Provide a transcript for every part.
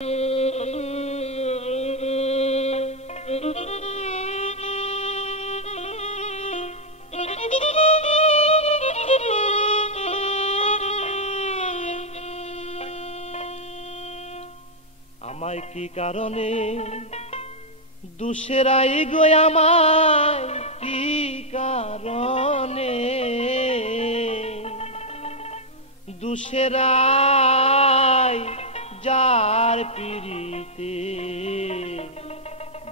আমায় কি কারণে দুসেরাই গো আমায় কি কারণে দুসেরাই যার পিরিতে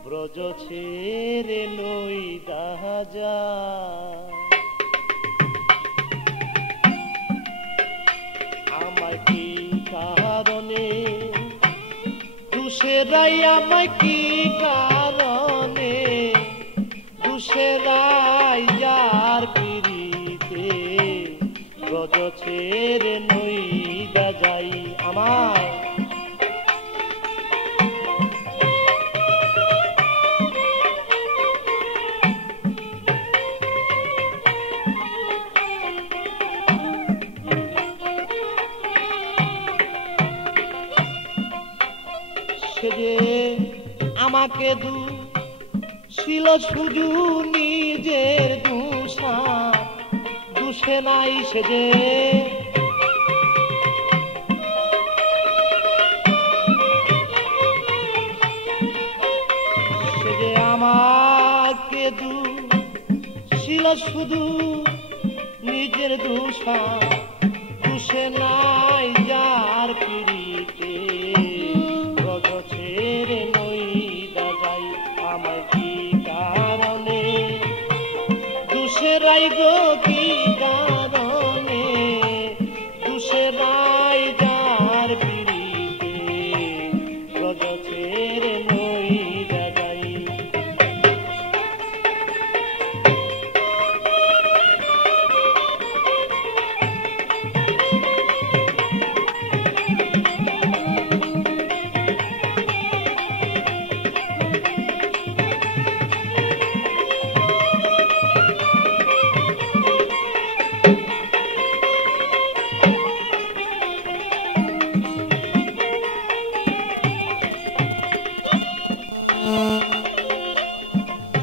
ব্রজ ছেড়ে লই দাজা আমায় কি কারণে দুসেরাই আমায় কি কারণে দুসেরাই যার পিরিতে ব্রজ ছেড়ে নই যাই আমায় সে যে আমাকে ছিল শুধু নিজের দুষা দুষে নাই সে যে আমাকে ছিল শুধু নিজের দুষা দুষে নাই যার পিড়িতে ব্রজ ছেড়ে নই দাজাই আমায় কি কারণে দুসেরাই গো কি কারণে দুসেরাই যার পিড়িতে ব্রজ ছেড়ে নই দাজাই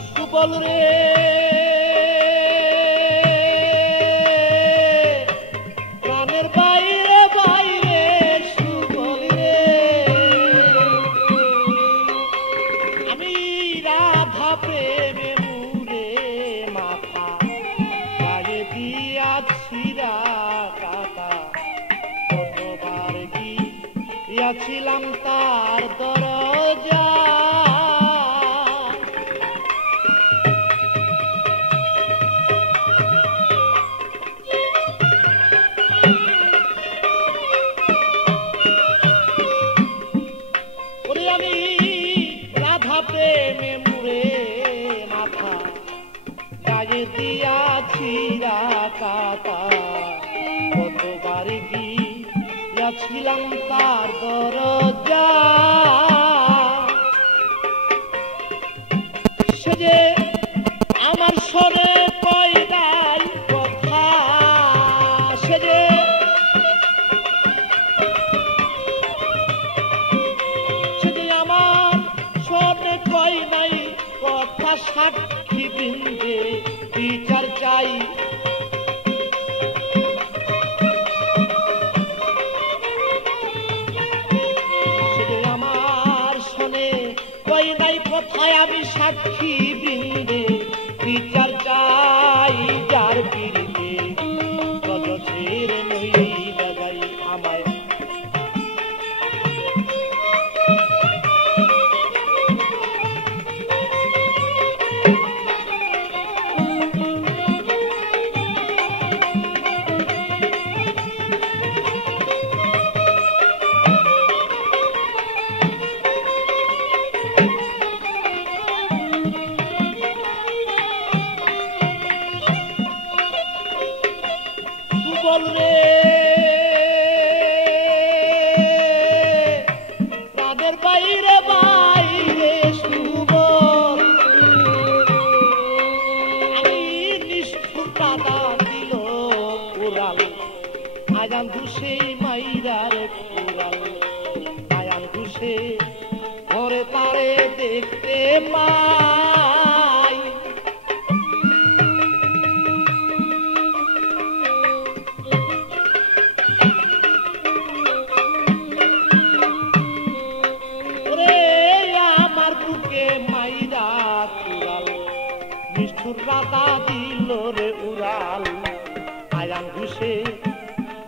সুবল রে প্রাণের বাইরে বাইরে সুবল রে আমি রাধা প্রেমে মুরে মাথা গায়ে দিয়াছি কাটা কতবার গিয়াছিলাম তার দরজা আমি রাধা প্রেমে মুরে মাথা গায়ে দিয়াছি কাটা কতবার গিয়াছিলাম তার দরজা সে যে আমার স্বরে কয়দাই কথা সে যে কই নাই কথা সাক্ষী বৃন্দে বিচার চাই সে আমার শোনে কই নাই কথায় আমি সাক্ষী বৃন্দে বিচার চাই যার পিড়িতে ব্রজ ছেড়ে নই দাজাই আমায় সুবল রে প্রাণের বাইরে বাইরে সুবল আমি নিষ্ঠুর দাদা দিল উড়াল আজান দুষে মাইরার উড়াল আয়ান দুষে ঘরে তারে দেখতে পাই। ওরে আমার বুকে মাইরা তুরাল নিষ্ঠুর রাতা দিল রে উড়াল। আয়ান ঘুষে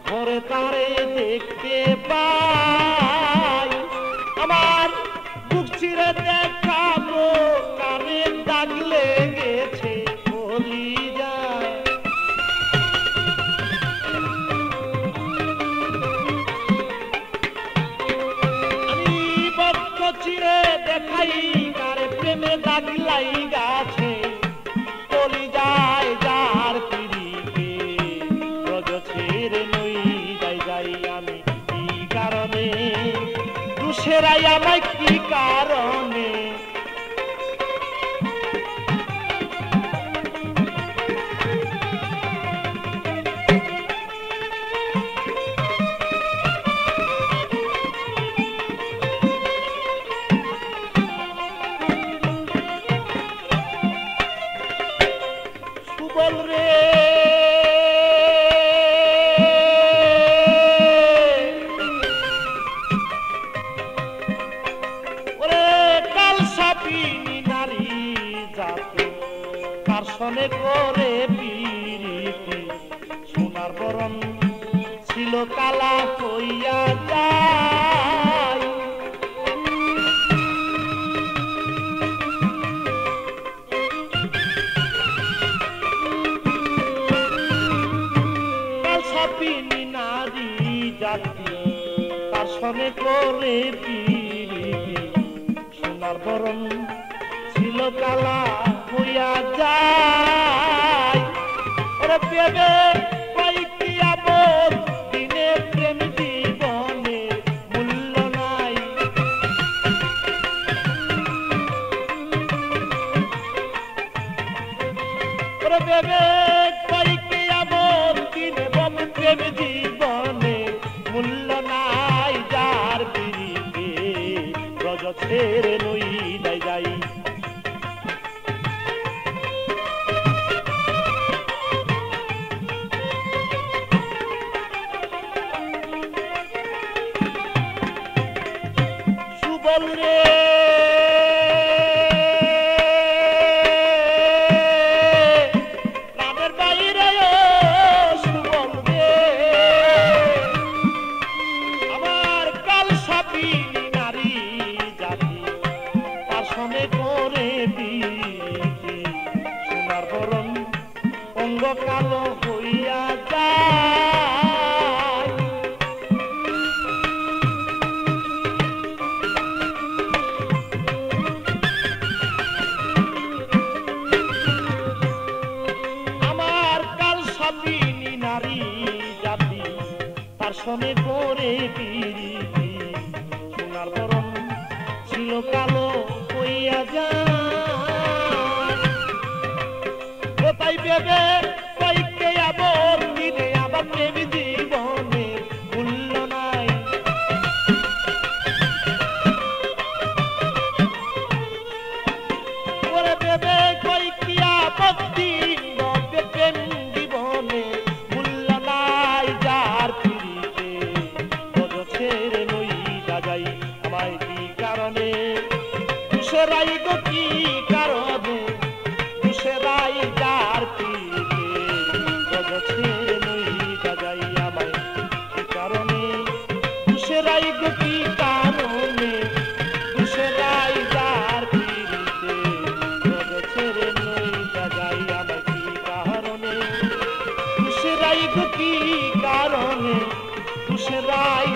ঘরে তারে দেখতে পাই। আমার বুক চিরে দেখাবো কানে দাগ লেগেছে বলি যায়। আমি বক্ষ চিরে দেখাই কারে প্রেমে দাগ লাইগাছে বলি যায় যার পিড়িতে রজ ছেড়ে নই যাই যাই। আমি কি কারণে দুসেরাই আমায় কি কারণে সুবল রে সনে করে পিরিতি সোনার বরণ ছিল কালা হইয়া যায়। কাল সাপিনী নারী জাতি তার সনে করে পিরিতি সোনার বরণ ছিল কালা হইয়া যায়। ওরে প্রেমে কয়েকটি আপদ দিনে প্রেম জীবনে মূল্য নাই। ওরে প্রেমে কয়েকটি আপদ দিনে প্রেম জীবনে মূল্য নাই। যার পিড়িতে রজ ছেড়ে নই যাই যাই। সুবল রে প্রাণের বাইরে সুবল রে আমার কাল সাপিনী নারী জাতি তার সনে করে পিরিতি সোনার বরণ অঙ্গ কালো হইয়া যায়। নারী জাতি তার সনে করে পিরিতি সোনার বরণ ছিল কালো হইয়া যায়। তাই ভেবে কয়েককে আবার দিনে আবার প্রেম জীবনে মূল্য নাই। ওরে ভেবে কয়েকটি আবার দিন প্রেম জীবনে মূল্য নাই। যার পিড়িতে রজ ছেড়ে নই যাই। আমায় কি কারণে দুসেরাই গো কি কারণে দুসেরাই যার পিড়িতে রজ ছেড়ে নই যাই। আমায় কি কারণে দুসেরাই গো কি কারণে দুসেরাই যার পিড়িতে রজ ছেড়ে নই যাই। আমায় কি কারণে দুসেরাই গো কি কারণে দুসেরাই